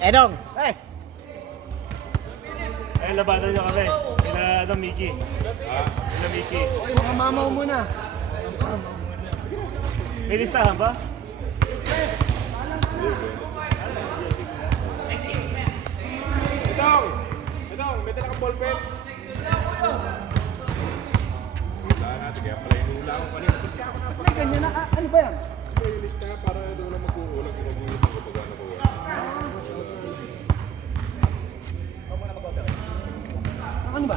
Edong! Eh! Ay, labanan nyo kami. Kila Mickey. Kila Mickey. Mga mamaw muna. May listahan ba? Itong, may dala kang ballpen. Wala natin, kaya pala inula ko kanina. May ganyan na. Ano ba yan? Ito yung lista para doon lang magkukulang. Ginabuhin ko kapag ano ko yan. Ano ba?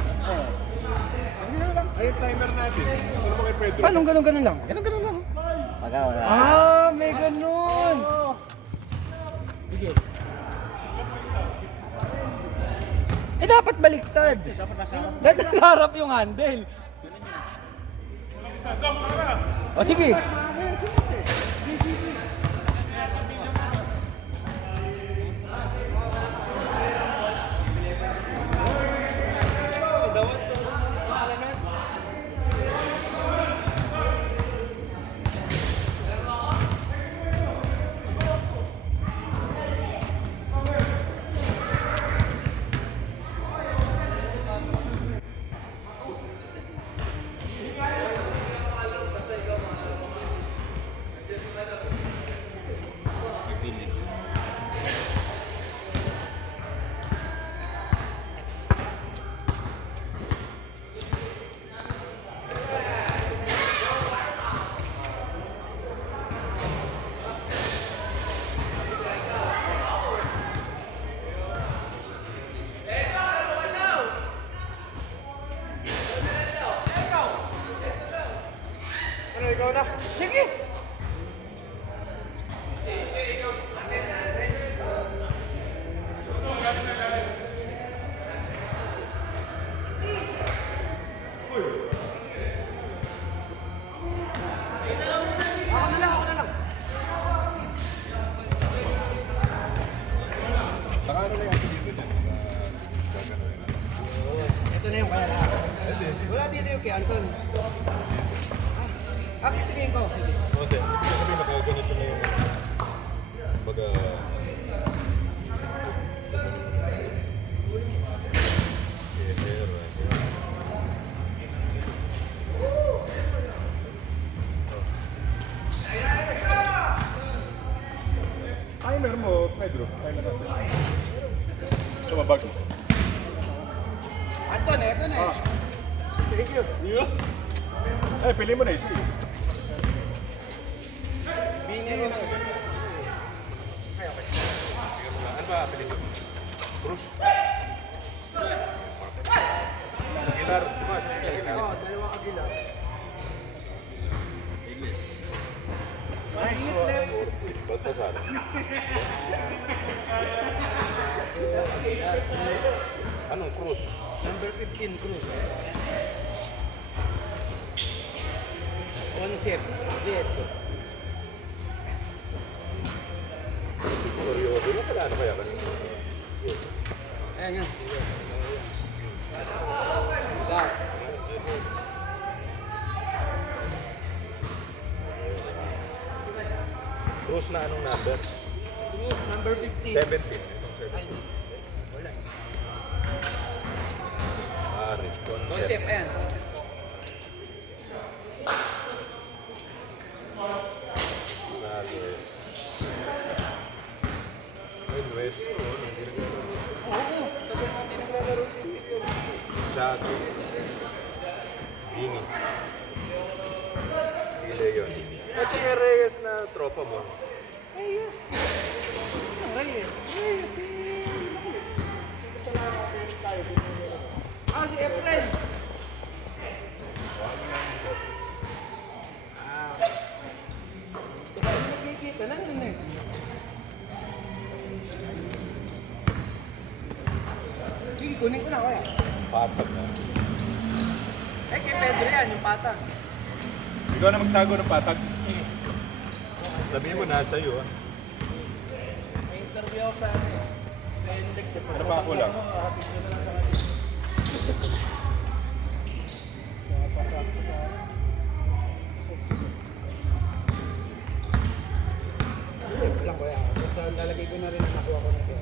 Ay, yung timer natin. Ano mo kay Pedro? Paano ganun lang? Ganun lang. Ah, may ganun! Sige. Eh, dapat baliktad. Dapat nasa harap yung handle. O, sige. Ano, ikaw na? Sige. Saka ano na yung dito dyan? Ito na yung kaya lahat. Wala dito yung kay Anton. Tingin ko. Kasi, hindi ko sabihin nakaganito na yung baga... Timer mo, Pedro. Timer natin. Sa mabag mo. Anton, ito na eh. Thank you. Eh, pili mo na isa eh. Bingin ko na. Ano ba pili mo? Bruce? Aguilar, di ba? Oo, dalawa Aguilar. Nice one. Baltasar. Anong Cruz? Number 15, Cruz. One set. Jet. Seryoso na pala. Ano kaya kanina? Ayan yan. Black. Cruz na anong number? Cruz, number 15. 17. Itong 17. Wala. Concept. Concept, ayan. Sales. Ay, Nuestro. Anong ginagawa? Oo, tagal natin naglalaro si Pilio. Chato. Vini. Si Leon. Ito yung Reyes na tropa mo. Reyes. Reyes. Reyes, si... Ah, si Efren. Ito ba yung nakikita na yun eh. Sige, kunin ko na kaya. Patag na. Eh, kay Pedro yan, yung patag. Ikaw na magtago ng patag. Sabihin mo nasa iyo ah. May interview ako sa index. Ano pa ako lang? Lang ko yan. lalagay ko na rin ang nakuha ko na ito.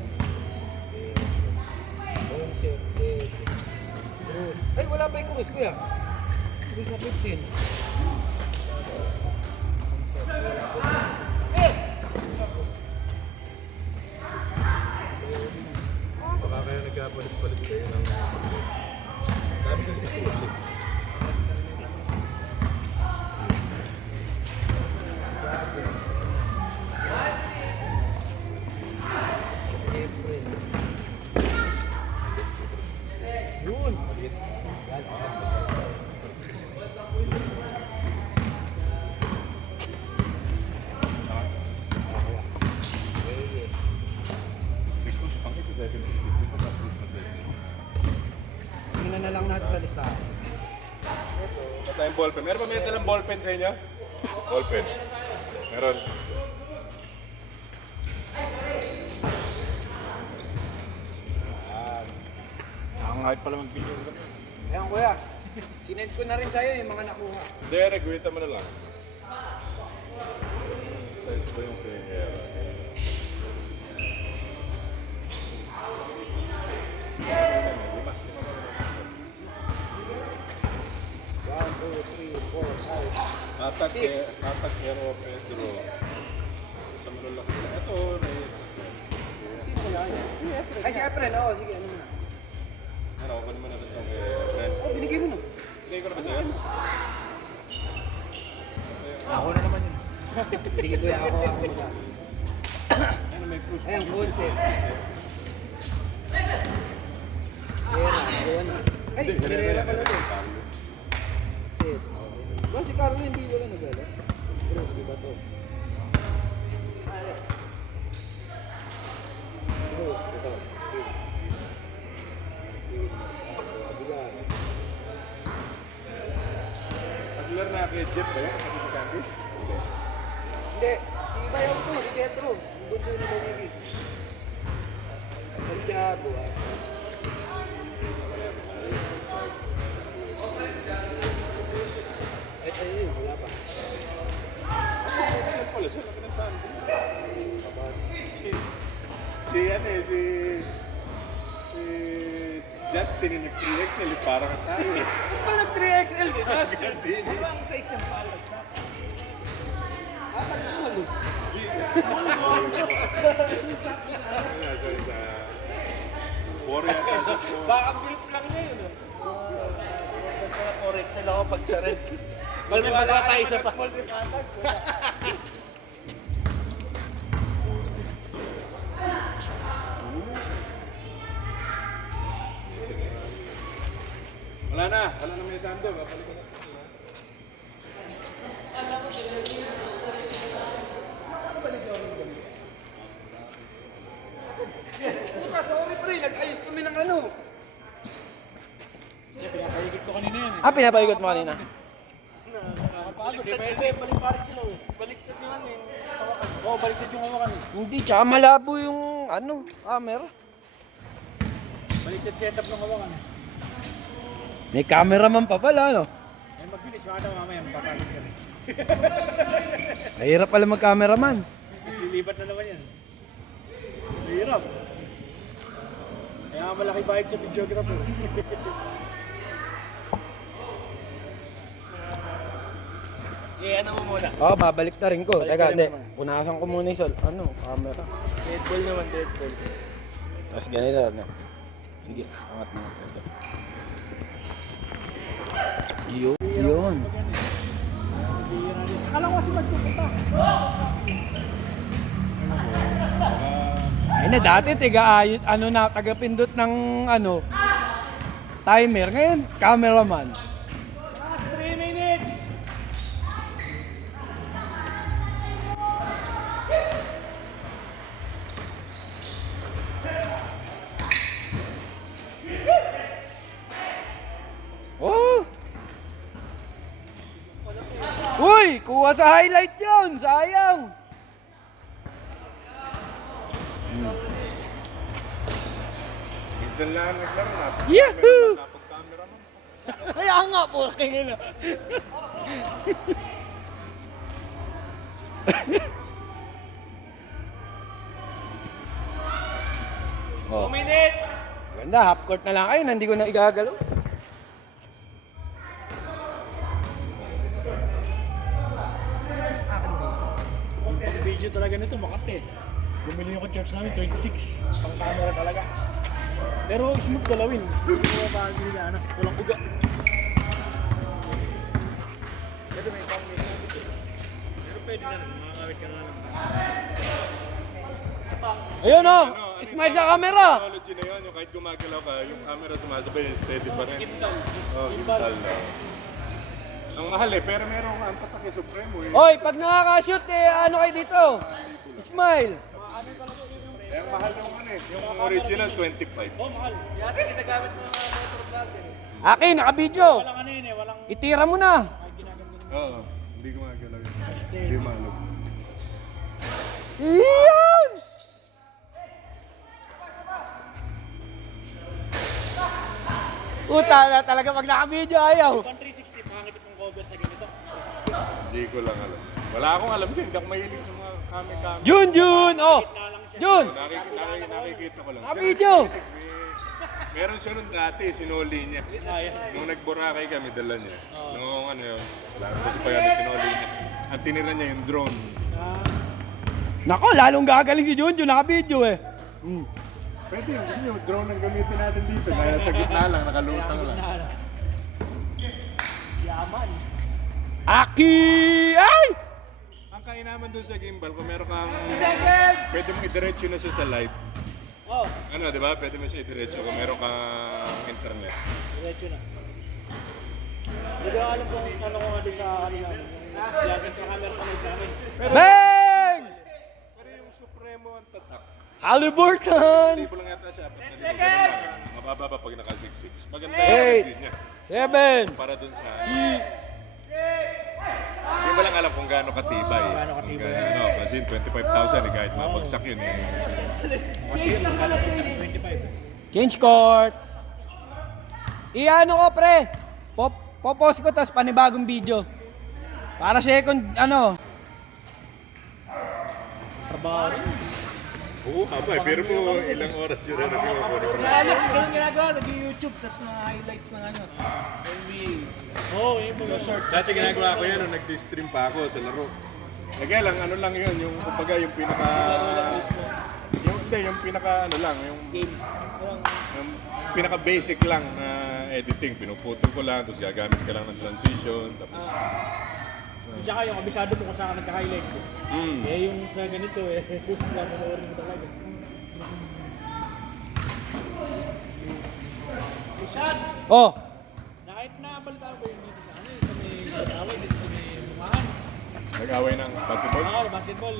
Concept, set, cruise. Ay, wala pa yung cruise, kuya. Cruise na 15. Baka kaya nagkapalit-palit kayo ng... Dami kasi ito eh. April. Yun. May cruise pang ito, 750. Ito sa cruise na 750. Tingnan na lang natin sa listahan. Ito tayong ballpen. Meron ba may dalang ballpen sa inyo? Ballpen. Meron. Nakangahit pala mag-video. Ayan, kuya. Sinend ko na rin sa'yo yung mga nakuha. Hindi, nagwita mo na lang. Size ba yung kaya? Lima. 1, 2, 3, 4, 5. Atak Hero Pedro. Sa malalaki. Ito, Sino kaya yan? Ay, si April. Oo, sige. Ano na? ano, kunin mo natin itong kay Brent. Oh, binigay mo na. Hindi ko na ba sa'yo? Ako na naman yun. Sige, kuya. Ako mag- Ano, may cruise. Ayan, concept. Pera, nakuha na. Ay, Pereira pala doon. Shit. Ba, si Carlo hindi wala nagala. Pero, di ba to? Cruz, ito. Abigan. Paglar na kay Jeff ba yan? Kasi si Candy? Hindi, si Bayaw to, si Petro. Yung bunso ni Dominic. Santiago, Ay, ayun, wala pa. Saan pala? Saan? Laki ng saan? Si ano eh, si Justin yung nag-3XL, parang sa'yo eh. Ba't ba nag-3XL din? Hindi. Ano ang size ng palad? Apat na ulo. Sorry sa... Bore yata sa... Baka brief lang niya yun. Para correction ako pag sa red. Pag may baga tayo sa pa. Wala na may sando. Babalik ko na. Puta, sorry pre, nag-ayos kami ng ano. Pinapahigit ko kanina yan eh. Ah, pinapaigot mo kanina? Nakapagod. Di pwede, balik-balik sila eh. Baliktad yung ano eh. Hawakan. Oo, baliktad yung hawakan. Hindi, tsaka malabo yung ano, camera. Baliktad setup ng hawakan eh. May cameraman pa pala, no? Eh, magbilis. Baka daw mamaya mapapagod ka rin. Mahirap pala mag-cameraman. Kasi lilipat na naman yan. Mahirap. Kaya nga malaki bayad sa videographer. Eh, ano mo muna? Oo, babalik na rin ko. Balik Teka, na rin hindi. naman. Punasan ko muna yung camera. Deadpool naman, Deadpool. Tapos ganito, no? Sige, angat mo. Ito. Yun. Akala ko kasi magpupunta. Ay na, dati ano na, taga-pindot ng ano, timer. Ngayon, cameraman. 3 minutes! Oh! Uy! Kuha sa highlight yun! Sayang! Minsan lang naglaro na. Yahoo! Napag-camera mo. Kaya nga po, kaya na. Oh. 2 minutes! Ganda, half court na lang kayo, hindi ko na igagalaw. Yung video talaga nito, makapit. Bumili yung church namin, 26. Pang camera talaga. Pero smooth galawin. Hindi mo ba ano, walang uga. Pero may pang pero pwede na, makakawit ka na lang. Ayun oh, smile sa camera. Technology na yun, yung kahit gumagalaw ka, yung camera sumasabay, steady pa rin. Gimdal. Oh, gimdal. Ang mahal eh, pero meron ka ang tatak eh, Supremo eh. Oy, pag nakaka-shoot eh, ano kayo dito? Smile. Eh, ang mahal yung ano eh, yung original 25. Oh, mahal. Yati, ginagamit mo ng motor vlogger. Akin, naka-video. Walang ano yun eh, walang Itira mo na. Oo, hindi gumagalaw yun. steady. Hindi malog. Iyan! Puta na talaga pag naka-video ayaw. 360, pangit itong cover sa ganito. Hindi ko lang alam. Wala akong alam din, hindi ako mahilig sa mga kami-kami. Jun! Oh! Jun! Nakikita ko lang. Naka-video! Meron siya nun dati, sinuli niya. Nung nag-Boracay kami, dala niya. Nung ano yun, lalo pa yan, sinuli niya. Ang tinira niya yung drone. Nako, lalong gagaling si Jun. Jun, naka-video eh. Pwede yung gusto niyo, drone ang gamitin natin dito. Kaya sa gitna lang, nakalutang lang. Yaman. Aki! Ay! Ang kainaman doon sa gimbal, kung meron kang... Pwede mo i-diretso na siya sa live. Oh, Ano, di ba? Pwede mo siya i-diretso kung meron kang internet. diretso na. Hindi ko alam kung ano ko nga din sa ano namin. Lagi ko camera sa live namin. Bang! Pero yung Supremo ang tatak. Halliburton! Libo lang yata siya. 10 seconds! Mababa pa pag naka-6-6. Maganda yung Eight. review niya. 7! Para dun sa... Hindi mo lang alam kung gaano katibay. Gaano katibay. Kung gaano, kasi 25,000 eh, kahit mabagsak yun eh. Pati yun, magkano 25. Change court. Iano ko pre. Popost ko tapos panibagong video. Para second ano. Trabaho rin. Oo, haba eh. Pero mo ilang oras yun na review ko. Si Alex, ganun ginagawa, nag-YouTube, tapos na-highlights ng ano, NBA. Oo, yun po. Short. Dati ginagawa ko yan nung nag-stream pa ako sa laro. Kaya lang, ano lang yun, yung kumbaga yung pinaka... Yung, hindi, yung pinaka ano lang, yung pinaka basic lang na editing. Pinuputol ko lang, tapos gagamit ka lang ng transition. Tapos, Tsaka yung kabisado mo kung saan ka nagka-highlights eh. Eh yung sa ganito eh, lamanorin mo talaga. Shot! Oh, Na kahit nabalita ko yung dito sa ano eh, sa may away dito sa may bumahan. nag-away ng basketball. Oo, basketball.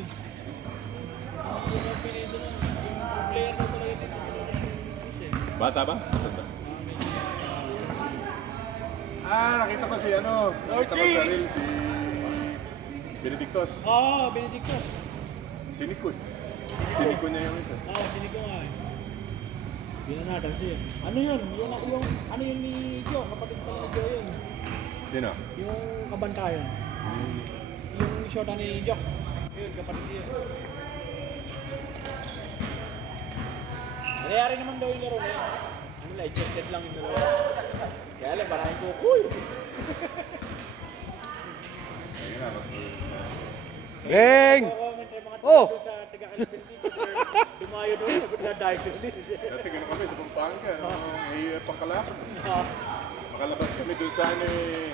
Yung pinito nun, yung player ko talaga dito. Bata ba? Bata. Nakita ko si ano, nakita ko sa reel si Benedictos. Oo, Benedicto. Siniko. Siniko niya yung ito. Oo, sinig ko nga eh. Binanada siya. Ano yun? Yung ano yun ni Joe? Kapatid pala ni Joe yun. Sino? Yung kabantayan. Yung shota ni Joe. Yun, kapatid yun. Nangyayari naman daw yung laro na yun. Ano lang, ejected lang yung dalawa. Kaya lang, maraming kukuy. bang! Comment yung mga Oh! tao sa taga-Kalipin. Dumayo doon, nagdadayo doon. Dati gano'n kami sa Pampanga, may pangkalakot. Makalabas kami doon sa ano eh.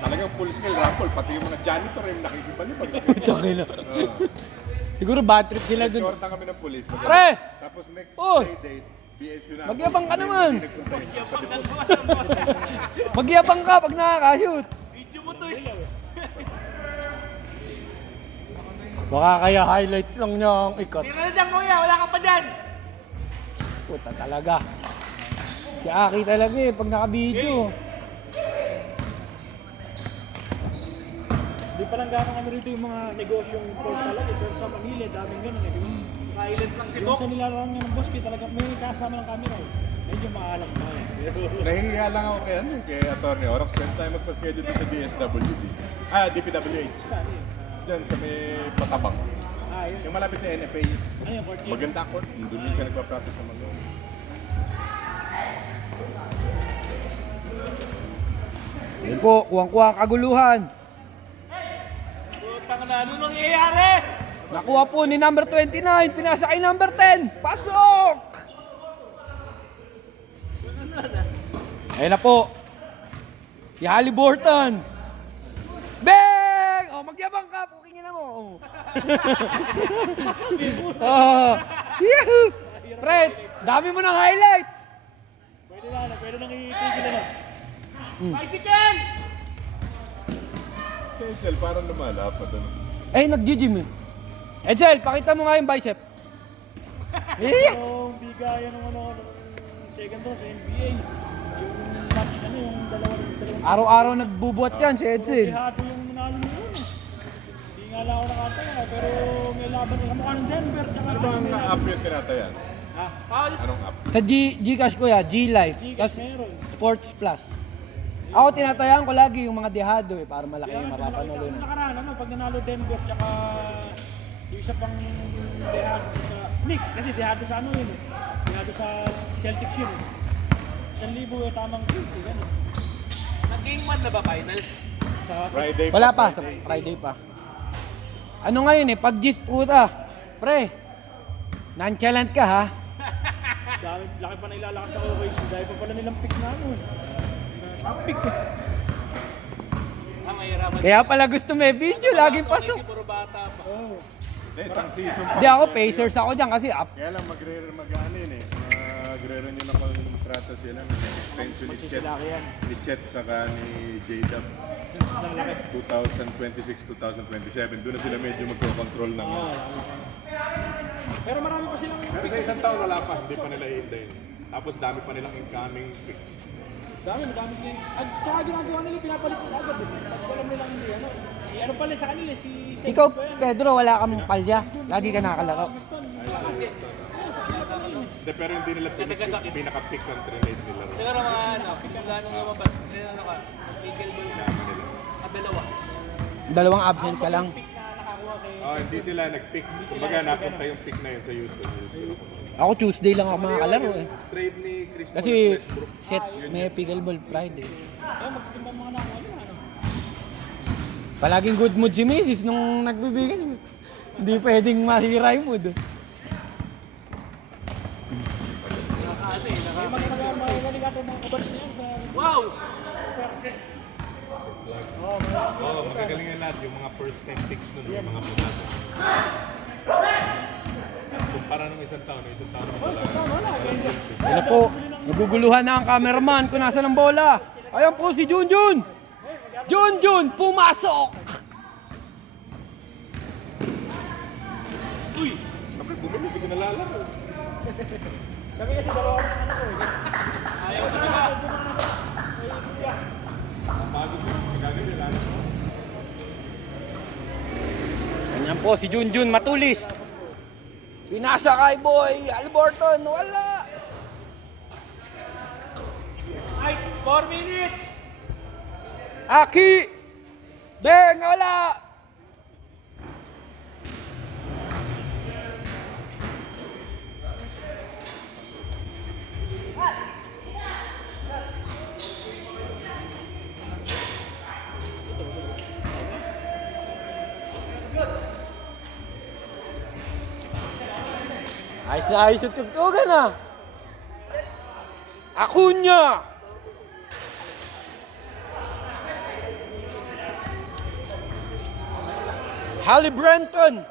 Talagang full scale raffle, pati yung mga janitor yung nakikipalipag. Takina. Siguro bad trip sila dun. Escortan kami ng police. Pre! Tapos next Oh! play date, BSU na. Magyabang ka naman. Magyabang ka pag nakaka-shoot. Video mo to eh. Baka kaya highlights lang niya ang ikat. Tira na dyan kuya, wala ka pa dyan. Puta talaga. Si Aki talaga eh, pag naka-video. Di pa lang gano'n kami rito yung mga negosyong post talaga. Pero sa Manila, daming gano'n eh. Di ba? Silent lang si Yung Bok. sa nilarang nga ng boss, talaga may kasama ng camera eh. Medyo maalam na eh. Nahihiya lang ako kay ano, kay Atty. Orox. Spend time magpa-schedule doon sa DSWD. DPWH. Saan eh? Diyan sa may Patabang. kaya. Yung malapit sa NFA, Ano yung 40? maganda court. Doon din siya nagpa-practice sa mga. Ayun po, kuwang-kuha ang kaguluhan. Putang na, ano nangyayari? Nakuha po ni number 29, pinasa kay number 10. Pasok! Ayun na po. Si Halliburton. Bang! Oh, magyabang ka, pukingin na mo. Oh. Oh. Yahoo! Fred, dami mo ng highlights. Pwede nang itigil na lang. Bicycle! Si Edsel parang lumalapad doon. Ay, nag-gym eh. Edsel, pakita mo nga yung bicep. Eh! Yung bigayan ng ano, ng second round sa NBA. Yung match ano, yung dalawang Araw-araw nagbubuhat yan si Edsel. Dehado yung nanalo mo yun eh. Hindi nga lang ako nakataya, pero may laban yung kamukha ng Denver, tsaka Ano ba ang app yung tinatayan? Ha? Anong app? Sa Gcash ko ya, G-Life. Gcash Tapos meron. Sports Plus. Ako tinatayaan ko lagi yung mga dehado eh, para malaki yung mapapanalo Yung na. nakaraan, ano, pag nanalo Denver, tsaka yung isa pang dehado sa Knicks, kasi dehado sa ano yun eh. Dehado sa Celtics yun eh. 1,000 eh, tamang Knicks eh, gano'n. Nag-game 1 na ba finals? Sa Friday Wala pa, sa Friday pa. Ano ngayon eh, pag G's puta. Pre, nonchalant ka ha. dami, laki pa na ilalakas sa OKC, dahil pa pala nilang pick na ano eh. Top pick eh. Mahirapan. Kaya pala gusto may video, laging pasok. Puro bata pa. Oo. Hindi, isang season pa. Hindi ako, Pacers ako dyan kasi up. Kaya lang mag-ano yun eh. Magre-renew na kontrata sila. May extension ni Chet. Magsisilaki yan. Ni Chet saka ni J-Dub. 2026-2027. Doon na sila medyo magko-control ng... Pero marami pa silang Pero sa isang taon wala pa. Hindi pa nila i-hintayin. Tapos dami pa nilang incoming pick. madami sila. At saka ginagawa nila, pinapalit nila agad eh. Tapos alam nila hindi ano. Si ano pala sa kanila, si Ikaw, Pedro, wala kang palya. Lagi ka nakalaro. Hindi, pero hindi nila pinaka-pick ng trade nila. Siguro mga ano, kung gano'ng lumabas, ano ka, pickleball na. Dalawa. Dalawang absent ka lang. Oh, hindi sila nag-pick. Kumbaga napunta yung pick na yun sa Houston. Ako Tuesday lang ako makakalaro eh. Trade ni Chris Paul Kasi at Westbrook. set may pickleball Friday. magtimbang mga nakuha nila ano. Palaging good mood si Mrs. nung nagbibigay. Hindi pwedeng masira yung mood. Nakakaligato mga kabars niya sa... Wow! Oo, magagaling yan lahat. Yung mga first time picks nun, yung mga punato. Kumpara nung isang taon wala. Ano po, naguguluhan na ang cameraman kung nasa ng bola. Ayan po si Junjun. Junjun, pumasok! Uy! Siyempre, bumili, hindi ko nalalaro. Kami kasi dalawa ng ano ko eh. Ayaw na diba? Bago mo, magagalin lang. Ganyan po si Junjun, matulis. Pinasa kay Boy Halliburton, wala. Ay, 4 minutes! Aki! Beng, wala. Ayos na ayos yung tugtugan ah. Acuna! Halliburton!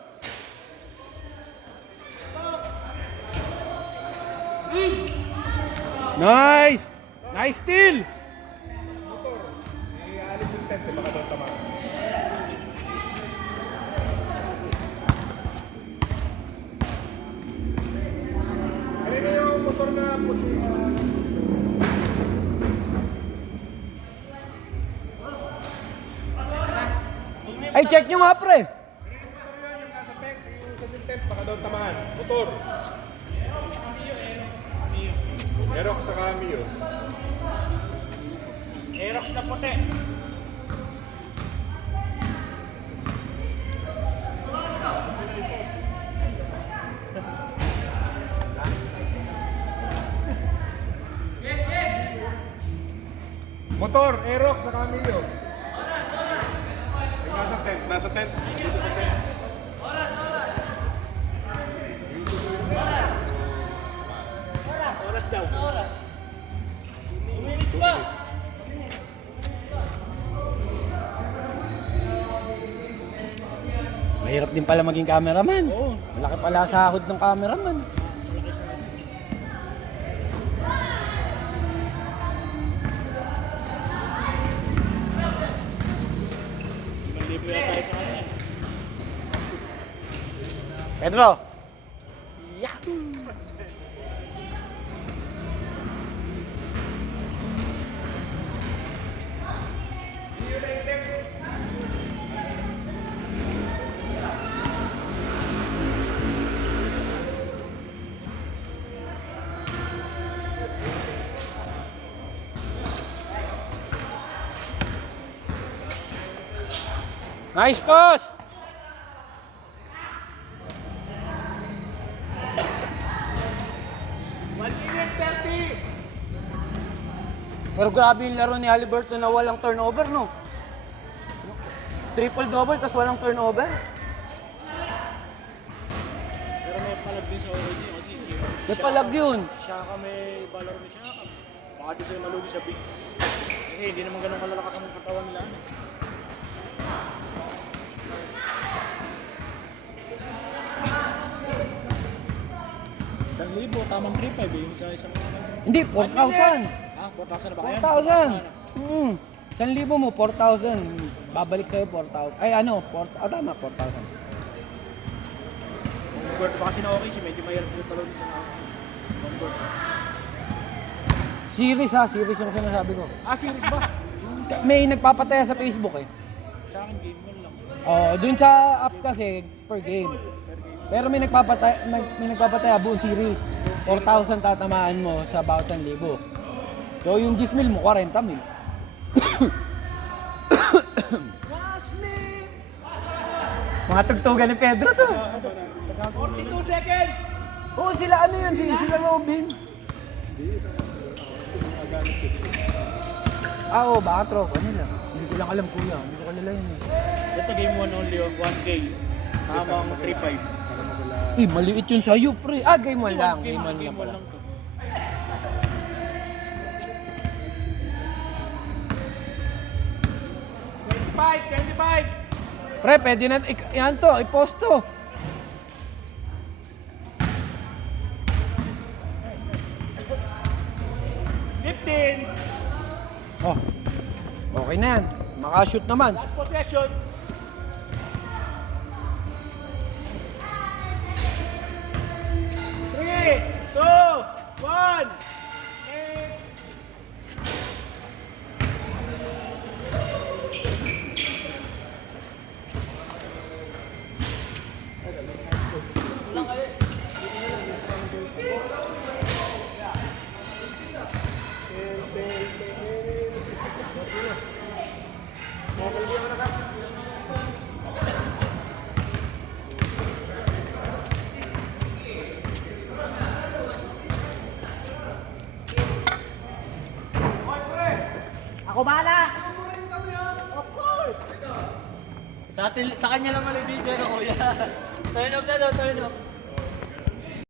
Nice! Nice steal! Ialis yung tent, baka daw tama. Kanina yung motor na puti. Ay, check nyo nga pre! Yung nasa tent, yung sa tent, baka daw tamaan. Motor. Aerox sa Cameo. Aerox na puti. Motor, Aerox sa Camillo. Nasa tent, nasa tent. Dito sa tent. Oras daw. Oras. 2 minutes pa. Mahirap din pala maging cameraman. Oo. Malaki pala sahod ng cameraman. Libo yata tayo sa kanya. Pedro! Yahoo! Nice boss! Pero grabe yung laro ni Haliburton na walang turnover, no? Triple-double, tas walang turnover. Pero may palag din sa OG kasi May palag yun. Shaka may balaro ni Shaka. Baka di sila malugi sa big. Kasi hindi naman ganun kalalakas ang katawan nila. Ano. Isang libo, tamang 3.5 eh. Yung sa isang Hindi, 4,000. Ah, 4,000 na ba kayo? 4,000. 1,000 mo, 4,000. Babalik sa'yo, 4,000. Ay, ano, tama, 4,000. Kung guard pa kasi na okay siya, medyo mahirap yung talon sa convert. Series ha, series yung sinasabi ko. Ah, series ba? May nagpapataya sa Facebook eh. Sa akin, game mo lang. Oh, dun sa app kasi per game. Pero may nagpapataya buong series. 4,000 tatamaan mo sa bawat 1,000. So yung 10,000 mo, 40,000. Mga tugtugan ni Pedro to. 42 seconds! Oo, sila ano yun, sila Robin. Oo, baka tropa nila. Hindi ko lang alam kuya, hindi ko kilala yun eh. Ito game 1 only, 1K. Tamang 3.5. Eh, maliit yun sa'yo, pre. Ah, game 1 lang. Game 1 lang pala. to. Pre, pwede na, yan to, i-post to. Oh, okay na yan. Makashoot naman. Last possession. Three, two, one. Ako bala! Of course! Sa kanya lang mali video na kuya. Turn off na daw, turn off.